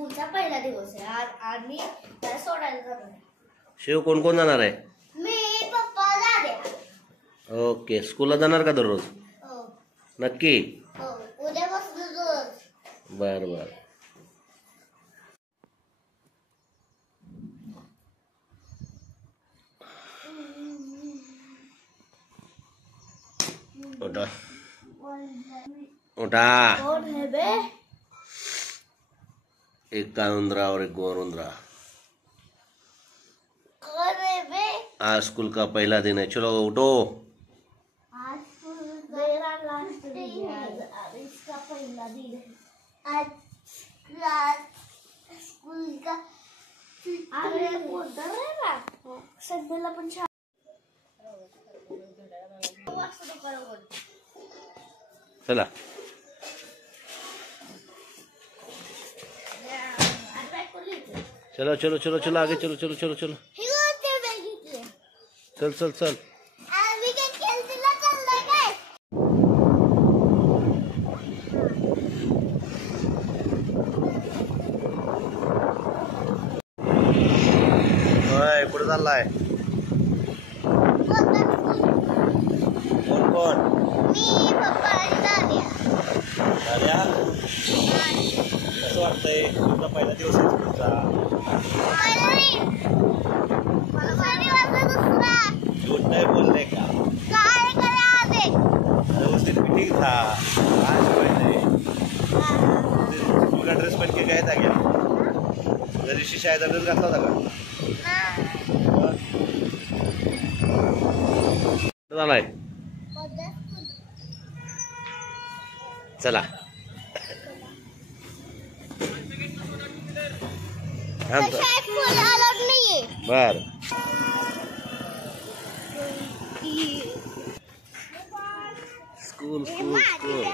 स्कूलचा पहिला दिवस आहे आज आम्ही त्याला सोडायला जाणार आहे. शिव कोण कोण जाणार आहे? मी पप्पा दाद्या. ओके स्कूलला जाणार का दररोज? हो नक्की? हो उद्यापासून रोज. बर बर. उठा उठा. कौन है बे? एक कानुंद्रा और एक गोरुंद्रा. कौन है बे? आज स्कूल का पहला दिन है, चलो उठो. आज मेरा लास्ट दिन है और इसका पहला दिन है. आज क्लास स्कूल का अरे कोणता रे ना संडेला पण चला चलो चलो चलो चलो आगे चलो चलो चलो चलो. चल चल चल. कुठे चाललाय? कोण कोण? मी पप्पा आणि दाद्या. दाद्या कसं वाटतंय? तुमचा पहिला दिवस आहे स्कूलचा. झूठ नाही बोलले का? व्यवस्थित मीटिंग था. काय शिवायचंय? तुला ड्रेस पण काय था क्या? जरी शाळेचा ड्रेस घातला होता का? झालाय. चला बर. School school school.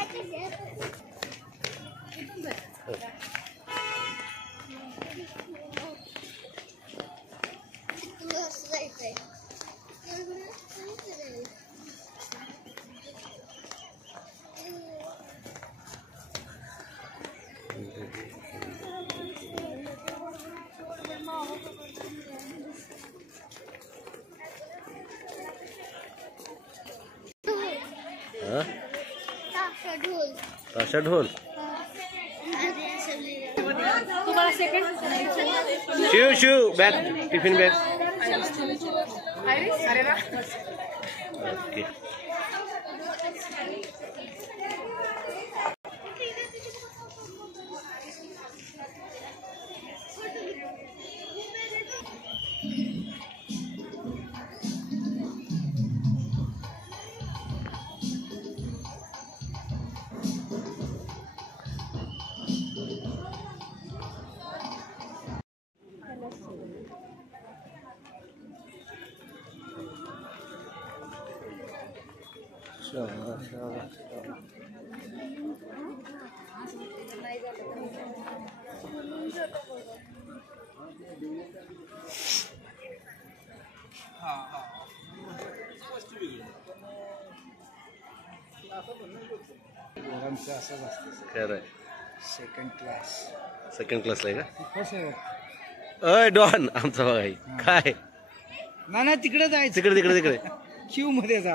ताशा ढोल. Shiv Shiv bag tiffin bag. Okay खरं. सेकंड क्लासला आहे का? अय डॉन आमचा बघाई काय ना तिकडे जायचं. तिकडे तिकडे तिकडे क्यू मध्ये जा.